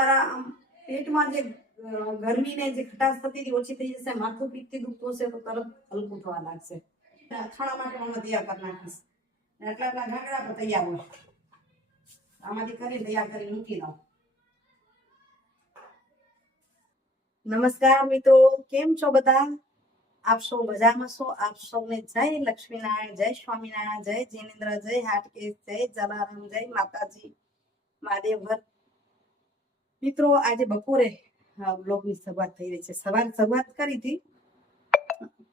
તમારા પેટમાં જે ગરમી ને જે ખટાશ થતી હતી ઓછી થઈ જશે, માથું પીઠથી દુખતું હશે તો તરત હલકું થવા લાગશે. અથાણા માટે હું તૈયાર કરી નાખીશ. એટલા ઘાંગડા પણ તૈયાર હોય, આમાંથી કરી તૈયાર કરી મૂકી દઉં. નમસ્કાર મિત્રો, કેમ છો બધા? આપ સૌ મજામાં છો? આપ સૌને જય લક્ષ્મીનારાયણ, જય સ્વામિનારાયણ, જય જીનેન્દ્ર, જય હાટકેશ, જય જલારામ, જય માતાજી મહાદેવહર. મિત્રો આજે બપોરે બ્લોગની શરૂઆત થઈ રહી છે. શરૂઆત કરી હતી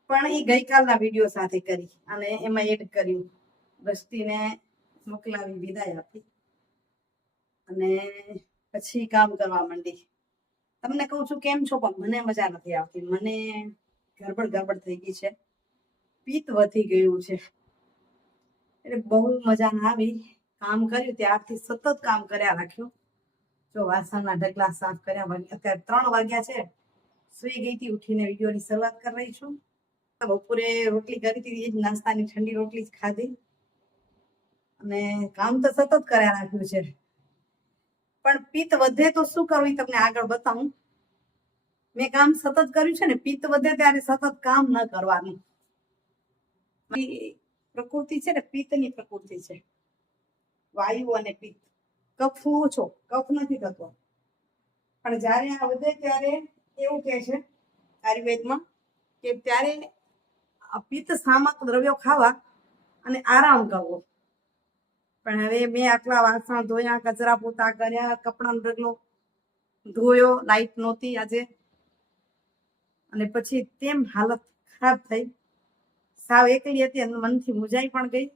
પણ એ ગઈકાલના વિડીયો સાથે કરી અને એમાં એડ કર્યું. દ્રષ્ટિને મોકલાવી વિદાય આપી અને પછી કામ કરવા માંડી. તમને કહું છું કેમ છો, પણ મને મજા નથી આવતી. મને ગડબડ થઈ ગઈ છે, પિત્ત વધી ગયું છે, એટલે બહુ મજા ના આવી. કામ કર્યું ત્યારથી સતત કામ કર્યા રાખ્યું. જો વાસણના ઢગલા સાફ કર્યા. અત્યારે 3 વાગ્યા છે. સુઈ ગઈ હતી, ઉઠીને વિડીયોની શરૂઆત કરી રહી છું. બપોરે રોટલી કરી હતી, એ જ નાસ્તાની ઠંડી રોટલી જ ખાધી અને કામ તો સતત કર્યા રાખ્યું છે. પણ પિત્ત વધે તો શું કરવું તમને આગળ બતાવું. મેં કામ સતત કર્યું છે ને, પિત્ત વધે ત્યારે સતત કામ ન કરવાનું. પ્રકૃતિ છે ને, પિત્તની પ્રકૃતિ છે, વાયુ અને પિત્ત. કફ ઓછો, કફ નથી થતો, પણ જયારે આ વધે ત્યારે એવું કે છે આયુર્વેદમાં કે ત્યારે પિત્ત શામક દ્રવ્યો ખાવા અને આરામ કરવો. પણ હવે મેં આટલા વાસણ ધોયા, કચરા પોતા કર્યા, કપડાનો ઢગલો ધોયો, લાઈટ નહોતી આજે, અને પછી તેમ હાલત ખરાબ થઈ. સાવ એકલી હતી અને મનથી મૂંઝાઈ પણ ગઈ.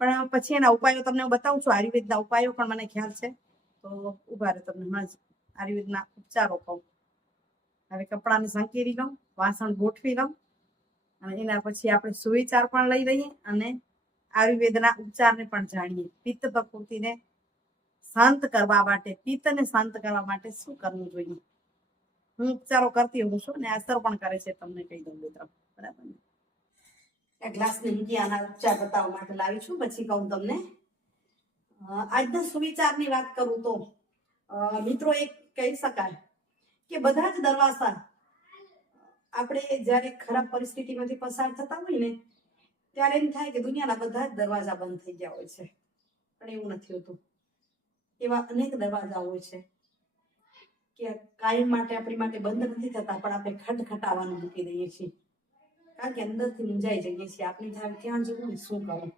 પણ પછી એના ઉપાયો તમને બતાવું છું, આયુર્વેદના ઉપાયો પણ મને ખ્યાલ છે. તો ઉભા રહે, તમને હમણાં જ આયુર્વેદના ઉપચારો કહું. હવે કપડાને સંકેરી લઉં, વાસણ ગોઠવી લઉં અને એના પછી આપણે સુવિચાર પણ લઈ લઈએ અને આયુર્વેદના ઉપચારને પણ જાણીએ. પિત્ત પ્રકૃતિને શાંત કરવા માટે, પિત્તને શાંત કરવા માટે શું કરવું જોઈએ. હું ઉપચારો કરતી હોઉં છું અને અસર પણ કરે છે, તમને કહી દઉં મિત્રો. બરાબર ને? ગ્લાસને મૂકી આના ઉપચાર બતાવવા માટે લાવી છું, પછી કહું તમને. આજના સુવિચારની વાત કરું તો મિત્રો એક કહી શકાય કે બધા જ દરવાજા આપણે જ્યારે ખરાબ પરિસ્થિતિમાંથી પસાર થતા હોય ને ત્યારે એમ થાય કે દુનિયાના બધા જ દરવાજા બંધ થઈ ગયા હોય છે, પણ એવું નથી હોતું. એવા અનેક દરવાજા હોય છે કે કાયમ માટે આપણી માટે બંધ નથી થતા, પણ આપણે ખટખટાવવાનું મૂકી દઈએ છીએ, કારણ કે અંદરથી મૂંઝાઈ જઈએ છીએ. આપણી થાય ક્યાં જવું ને શું કરવું.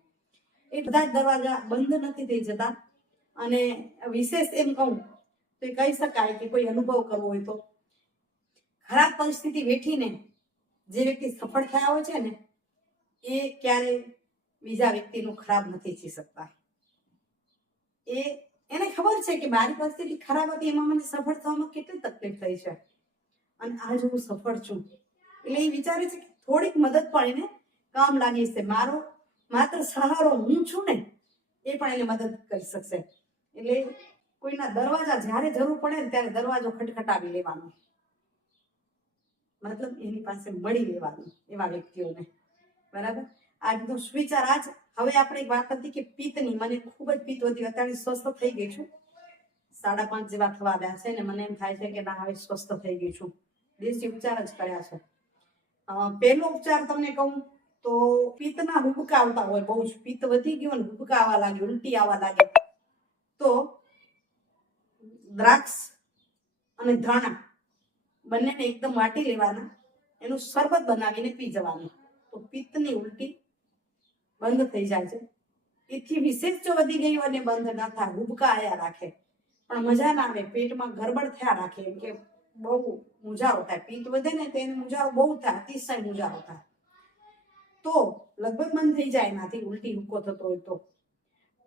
એ બધા જ દરવાજા બંધ નથી થઈ જતા. અને વિશેષ એમ કહું તો એ કહી શકાય કે કોઈ અનુભવ કરવો હોય તો ખરાબ પરિસ્થિતિ વેઠીને જે વ્યક્તિ સફળ થયા હોય છે ને એ ક્યારે બીજા વ્યક્તિનું ખરાબ નથી ઈચ્છી શકતા. એને ખબર છે કે મારી પરિસ્થિતિ ખરાબ હતી, એમાં મને સફળ થવામાં કેટલી તકલીફ થઈ છે અને આજ હું સફળ છું. એટલે એ વિચારે છે કે થોડીક મદદ પણ એને કામ લાગી છે. મારો માત્ર સહારો હું છું ને એ પણ એને મદદ કરી શકશે. એટલે કોઈના દરવાજા જ્યારે જરૂર પડે ને ત્યારે દરવાજો ખટખટાવી લેવાનો, મતલબ એની પાસે મળી લેવાનું એવા વ્યક્તિઓને. બરાબર? આજનો સુવિચાર આજ. હવે આપણે એક વાત હતી કે પિત્તની, મને ખૂબ જ પિત્ત વધી. અત્યારે સ્વસ્થ થઈ ગઈ છું, 5:30 જેવા થવા આવ્યા છે ને મને એમ થાય છે કે ના હવે સ્વસ્થ થઈ ગઈ છું. દેશી ઉપચાર જ કર્યા છે. પહેલો ઉપચાર તમને કહું તો પિત્તના હુબકા આવતા હોય, બહુ જ પિત્ત વધી ગયું ને હુબકા આવવા લાગે, ઉલટી આવવા લાગે, તો દ્રાક્ષ અને ધાણા બંનેને એકદમ વાટી લેવાના, એનું શરબત બનાવીને પી જવાનું, તો પિત્તની ઉલટી બંધ થઈ જાય છે. એથી વિશેષ જો વધી ગઈ અને બંધ ના થાય, હુબકા આયા રાખે પણ મજા ના આવે, પેટમાં ગરબડ થયા રાખે, એમ કે બહુ મૂંઝારો થાય. પિત્ત વધે ને તો એને મૂંઝારો બહુ થાય, અતિશય મૂંઝારો થાય, તો લગભગ બંધ થઈ જાય એનાથી, ઉલટી હુક્કો થતો હોય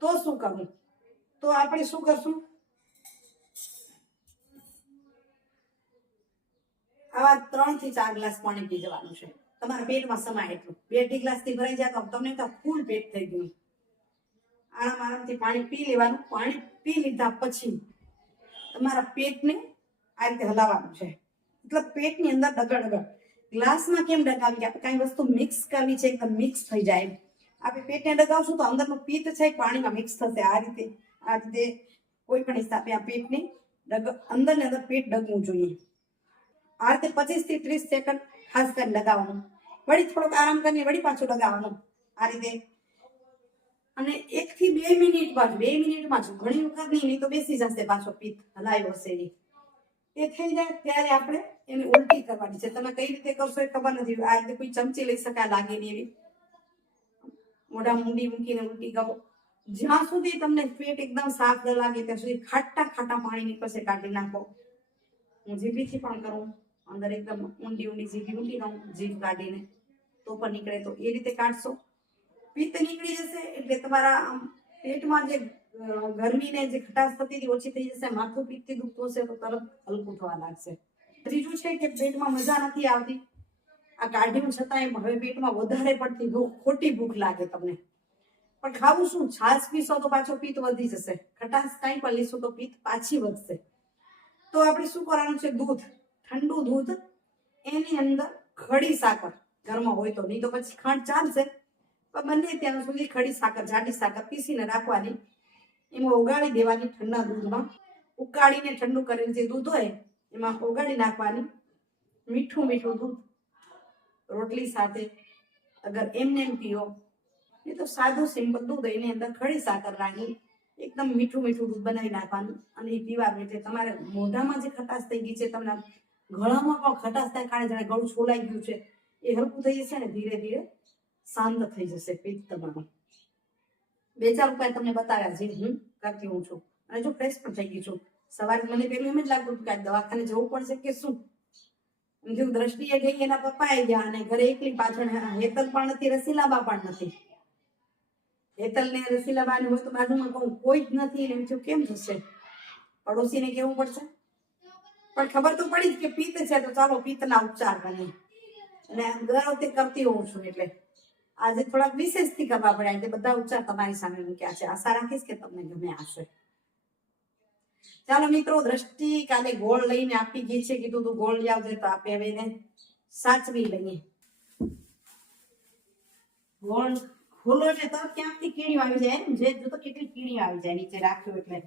તો શું કરવું? તો આપણે શું કરશું? આવા 3 થી 4 ગ્લાસ પાણી પી જવાનું છે. તમારા પેટમાં સમાય એટલું. 2 ગ્લાસ થી ભરાઈ જાય તો તમને તો ફૂલ પેટ થઈ ગયું. આરામથી પાણી પી લેવાનું. પાણી પી લીધા પછી તમારા પેટને આ રીતે હલાવવાનું છે, મતલબ પેટની અંદર ડગડ. ગ્લાસમાં કેમ ડગાવી કે આપણે કઈ વસ્તુ મિક્સ કરવી છે, એકદમ મિક્સ થઈ જાય. આપણે પેટને ડગાવશું તો અંદરનું પિત્ત છે પાણીમાં મિક્સ થશે. આ રીતે કોઈ પણ હિસાબે આ પેટને અંદર ને અંદર પેટ ડગવું જોઈએ. આ રીતે 25 થી 30 સેકન્ડ ખાસ કરીને લગાવવાનું. વળી થોડોક આરામ કરીને વળી પાછું લગાવવાનું આ રીતે. અને 1 થી 2 મિનિટમાં જ 2 મિનિટમાં જ, ઘણી વખત નહીં તો બેસી જશે પાછો પિત્ત હલાવ્યો હશે એ થઈ જાય ત્યારે આપણે એને ઉલટી કરવાની છે. તમે કઈ રીતે કરશો એ ખબર નથી. આ રીતે કોઈ ચમચી લઈ શકાય લાગે નહીં એવી, મોઢા મૂંડી મૂકીને ઉલટી કરો. જ્યાં સુધી તમને પેટ એકદમ સાફ ન લાગે ત્યાં સુધી ખાટા ખાટા પાણી નીકળશે કાઢી નાખો. હું જીભીથી પણ કરું, અંદર એકદમ ઊંડી ઊંડી જીભી મૂકી દઉં જીભ કાઢીને, તો પણ નીકળે. તો એ રીતે કાઢશો, પિત્ત નીકળી જશે એટલે તમારા પેટમાં જે ગરમી ને જે ખટાશ થતી હતી ઓછી થઈ જશે. માથું પિત્તથી દુખતું હશે તો તરત હલકું થવા લાગશે. ત્રીજું છે કે પેટમાં મજા નથી આવતી, આ કાઢ્યું છતાંય હવે પેટમાં વધારે પડતી ખોટી ભૂખ લાગે તમને, પણ ખાવું શું? છાશ પીશો તો પાછો પિત્ત વધી જશે, ખટાશ કાંઈ પણ લેશો તો પિત્ત પાછી વધશે. તો આપણે શું કરવાનું છે? દૂધ, ઠંડુ દૂધ, એની અંદર ખડી સાકર, ઘરમાં હોય તો, નહીં તો પછી ખાંડ ચાલશે, પણ બને ત્યાં સુધી ખડી સાકર, જાડી સાકર પીસીને રાખવાની, એમાં ઓગાળી દેવાની. ઠંડા દૂધમાં ઉકાળીને ઠંડુ કરેલું જે દૂધ હોય એમાં ઓગાળી નાખવાની. મીઠું મીઠું દૂધ રોટલી સાથે, અગર એમને એમ પીઓ એ તો સાદું સિમ્પલ દૂધ, એની અંદર ખડી સાકર નાખી એકદમ મીઠું મીઠું દૂધ બનાવી નાખવાનું અને એ પીવાનું. એટલે તમારે મોઢામાં જે ખટાશ થઈ ગઈ છે, તમને ગળામાં પણ ખટાશ થાય, કારણ જાણે ગળું છોલાઈ ગયું છે, એ હલકું થઈ જશે ને ધીરે ધીરે શાંત થઈ જશે પિત્ત તમારું. 2-4 ઉપાય તમને બતાવ્યા જે હું કરતી હું છું, અને જો ફ્રેશ પણ થઈ ગઈ છું. સવારે મને પેલું એમ જ લાગતું કે દવાખાને જવું પડશે કે શું. જેવું દ્રષ્ટિએ ગઈ, એના પપ્પા આવી ગયા અને ઘરે એકલી પાછળ હેતલ પણ નથી, રસીલાબા પણ નથી. હેતલ ને રસીલાબા ને હોય તો બાજુમાં કહું કોઈ જ નથી, એમ થયું કેમ થશે, પડોશીને કેવું પડશે. પણ ખબર તો પડી જ કે પિત્ત છે તો ચાલો પિત્તના ઉપચાર કરીએ, અને દર વખતે કરતી હોઉં છું. એટલે આજે થોડાક વિશેષથી કરવા પડ્યા, એટલે બધા ઉપચાર તમારી સામે મૂક્યા છે. આશા રાખીશ કે તમને ગમે હશે. ચાલો મિત્રો, દ્રષ્ટિ કાલે ગોળ લઈને આપી ગઈ છે, કીધું તું ગોળ લઈ આવજે, તો આપે હવે એને સાચવી લઈએ. ગોળ ખોલો એટલે તો ક્યાંથી કીડી આવી જાય, જે જો કેટલી કીડી આવી જાય નીચે રાખ્યું એટલે.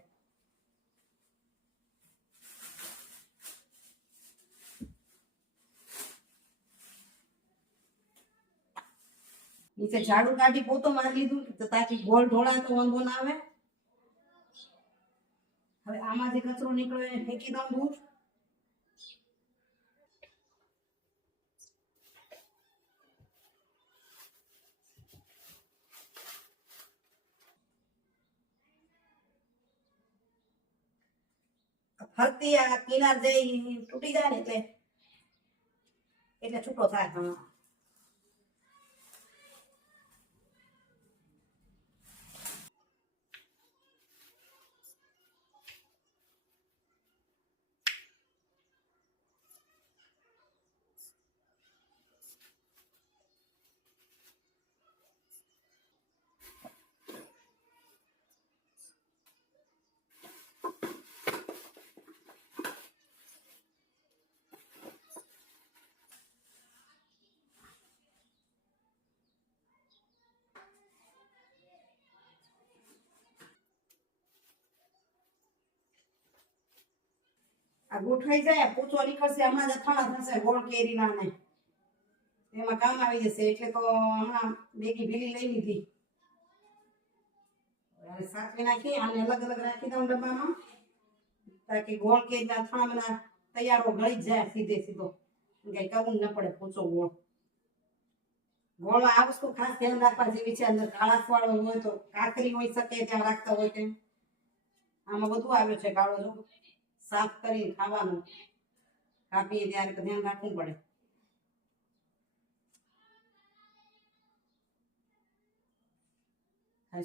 નીચે ઝાડુ કાઢી પોતો મારી લીધું તાકી ગોળ ઢોળા તો વાંધો ના આવે. હવે આમાં જે કચરો નીકળ્યો એને ફેંકી દઉં દૂર. ફરતી આ કિનાર જઈ તૂટી જાય ને એટલે છૂટો થાય. હા, આ ગોઠવાઈ જાય, પોચો નીકળશે, હમણાં જ અથાણા થશે ગોળ કેરીના ને એમાં કામ આવી જશે. એટલે તો હમણાં બેગી ભીલી લઈ લીધી, સાચવી નાખી, આને અલગ અલગ રાખી દઉં ડબ્બામાં, તાકી ગોળ કેરીના અથાણા તૈયારો ગળી જાય સીધે સીધો, કઈ કરવું ન પડે. પોચો ગોળ, ગોળમાં આ વસ્તુ ખાસ ધ્યાન રાખવા જેવી છે. અંદર કાળાશ વાળો હોય તો કાકરી હોઈ શકે, ત્યાં રાખતા હોય તેમ. આમાં બધું આવ્યું છે કાળો, જો સાફ કરી ખાવાનું, કાપીએ ત્યારે તો ધ્યાન રાખવું પડે.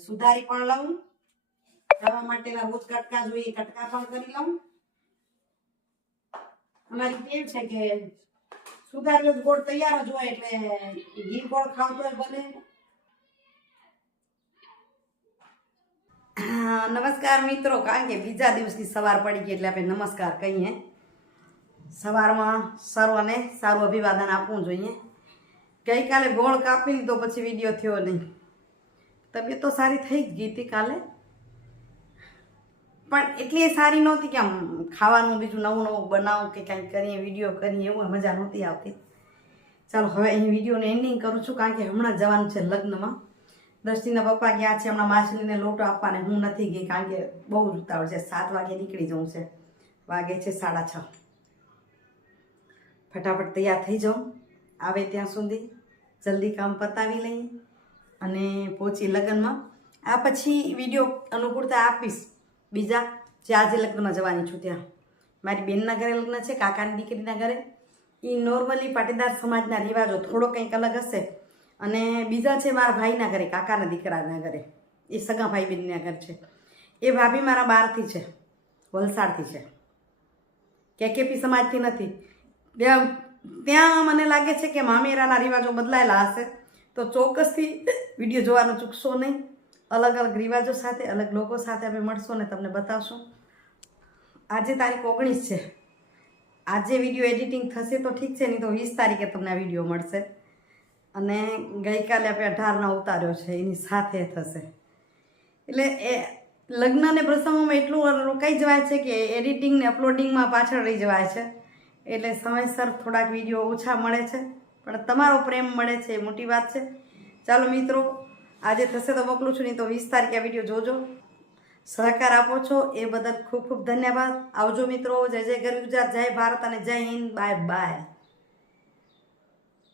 સુધારી પણ લઉં, ખાવા માટેના રોજ કટકા જોઈએ, કટકા પણ કરી લઉં. અમારી ટેવ છે કે સુધારેલો ગોળ તૈયાર જ હોય, એટલે ઘી ગોળ ખાવતો હોય બને. નમસ્કાર મિત્રો, કારણ કે બીજા દિવસની સવાર પડી ગઈ એટલે આપણે નમસ્કાર કહીએ. સવારમાં સર્વને સારું અભિવાદન આપવું જોઈએ. ગઈકાલે ગોળ કાપી લીધો પછી વિડીયો થયો નહીં. તબિયત તો સારી થઈ જ ગઈ હતી કાલે, પણ એટલી સારી નહોતી કે આમ ખાવાનું બીજું નવું નવું બનાવું કે કાંઈ કરીએ વિડીયો કરીએ એવું મજા નહોતી આવતી. ચાલો હવે અહીં વિડીયોને એન્ડિંગ કરું છું, કારણ કે હમણાં જવાનું છે લગ્નમાં. દ્રષ્ટિના પપ્પા ગયા છે હમણાં માછલીને લોટો આપવાને, હું નથી ગઈ કારણ કે બહુ ઉતાવળ છે. 7 વાગે નીકળી જવું છે, વાગે છે 6:30. ફટાફટ તૈયાર થઈ જાઉં, આવે ત્યાં સુધી જલ્દી કામ પતાવી લઈએ અને પહોંચી લગ્નમાં. આ પછી વિડીયો અનુકૂળતા આપીશ બીજા જે આજે લગ્નમાં જવાની છું ત્યાં. મારી બેનના ઘરે લગ્ન છે, કાકાની દીકરીના ઘરે. એ નોર્મલી પાટીદાર સમાજના રિવાજો થોડો કંઈક અલગ હશે. અને બીજા છે મારા ભાઈના ઘરે, કાકાના દીકરાના ઘરે, એ સગા ભાઈ બહેનના ઘર છે. એ ભાભી મારા બહારથી છે, વલસાડથી છે, કેકેપી સમાજથી નથી. ત્યાં મને લાગે છે કે મામેરાના રિવાજો બદલાયેલા હશે, તો ચોક્કસથી વિડીયો જોવાનું ચૂકશો નહીં. અલગ અલગ રિવાજો સાથે, અલગ લોકો સાથે અમે મળશું અને તમને બતાવશું. આજે તારીખ 19 છે. આજે વિડીયો એડિટિંગ થશે તો ઠીક છે, નહીં તો 20 તારીખે તમને આ વિડીયો મળશે. અને ગઈકાલે આપણે 18ના ઉતાર્યો છે, એની સાથે થશે. એટલે એ લગ્ન અને પ્રસંગોમાં એટલું રોકાઈ જવાય છે કે એડિટિંગ ને અપલોડિંગમાં પાછળ રહી જવાય છે. એટલે સમયસર થોડાક વિડીયો ઓછા મળે છે, પણ તમારો પ્રેમ મળે છે એ મોટી વાત છે. ચાલો મિત્રો, આજે થશે તો મોકલું છું, નહીં તો 20 તારીખે આ વિડીયો જોજો. સહકાર આપો છો એ બદલ ખૂબ ખૂબ ધન્યવાદ. આવજો મિત્રો. જય જય ગરવી ગુજરાત, જય ભારત અને જય હિન્દ. Bye bye.